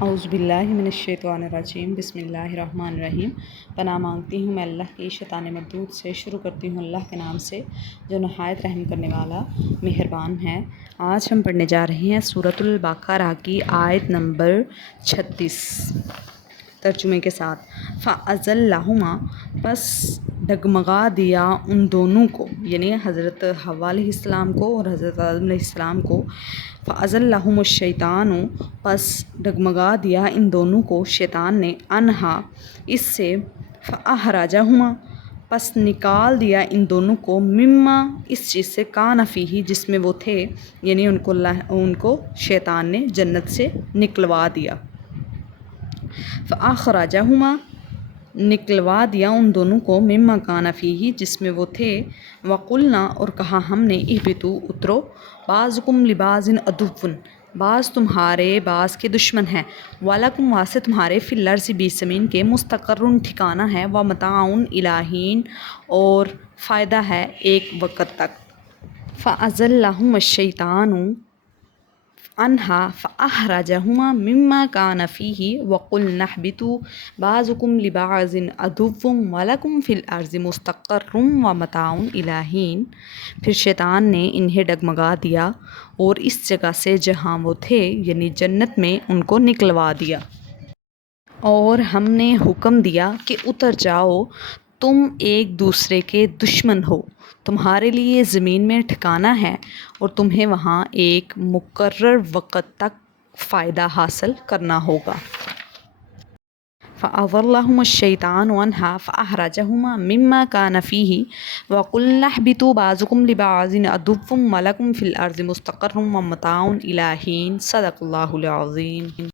اعوذ باللہ من الشیطان الرجیم، بسم اللہ الرحمن الرحیم۔ پناہ مانگتی ہوں میں اللہ کی شیطان مردود سے۔ شروع کرتی ہوں اللہ کے نام سے جو نہایت رحم کرنے والا مہربان ہے۔ آج ہم پڑھنے جا رہے ہیں سورۃ البقرہ کی آیت نمبر 36 ترجمے کے ساتھ۔ فَأَزَلَّهُمَا، پس ڈگمگا دیا ان دونوں کو، یعنی حضرت حوا علیہ السلام کو اور حضرت آدم علیہ السلام کو۔ فَأَزَلَّهُمُ الشَّيْطَانُ، پس ڈگمگا دیا ان دونوں کو شیطان نے، انہا، اس سے، فَأَخْرَجَهُمَا، پس نکال دیا ان دونوں کو، مما، اس چیز سے، کان فیہ، جس میں وہ تھے، یعنی ان کو شیطان نے جنت سے نکلوا دیا۔ فَأَخْرَجَهُمَا، نکلوا دیا ان دونوں کو، مما کان فیہ، جس میں وہ تھے، وَقُلْنَا، اور کہا ہم نے، اہبطوا، اترو، بَعْضُکُمْ لِبَعْضٍ عَدُوٌّ، بعض تمہارے بعض کے دشمن ہیں، وَلَکُمْ، واسطے تمہارے، فِی الْأَرْضِ، بیچ زمین کے، مُسْتَقَرٌّ، ٹھکانہ ہے، وَمَتَاعٌ، إِلیٰ حِین، اور فائدہ ہے ایک وقت تک۔ فَأَزَلَّهُمَا الشَّیْطَانُ عنہا فَأَخْرَجَهُمَا مِمَّا كَانَ فِیہِ وَقُلْنَا اهْبِطُوا بَعْضُکُمْ لِبَعْضٍ عَدُوٌّ وَلَکُمْ فِی الْأَرْضِ مُسْتَقَرٌّ وَمَتَاعٌ إِلیٰ حِین۔ پھر شیطان نے انہیں ڈگمگا دیا اور اس جگہ سے جہاں وہ تھے، یعنی جنت میں، ان کو نکلوا دیا۔ اور ہم نے حکم دیا کہ اتر جاؤ، تم ایک دوسرے کے دشمن ہو، تمہارے لیے زمین میں ٹھکانہ ہے اور تمہیں وہاں ایک مقرر وقت تک فائدہ حاصل کرنا ہوگا۔ فَأَضَلَّهُمَا الشَّیْطَانُ عَنْہَا فَأَخْرَجَهُمَا مِمَّا كَانَ فِیہِ وَقُلْنَا اهْبِطُوا بَعْضُکُمْ لِبَعْضٍ عَدُوٌّ وَلَکُمْ فِی الْأَرْضِ مُسْتَقَرٌّ وَمَتَاعٌ إِلیٰ حِین۔ صدق اللہ العظیم۔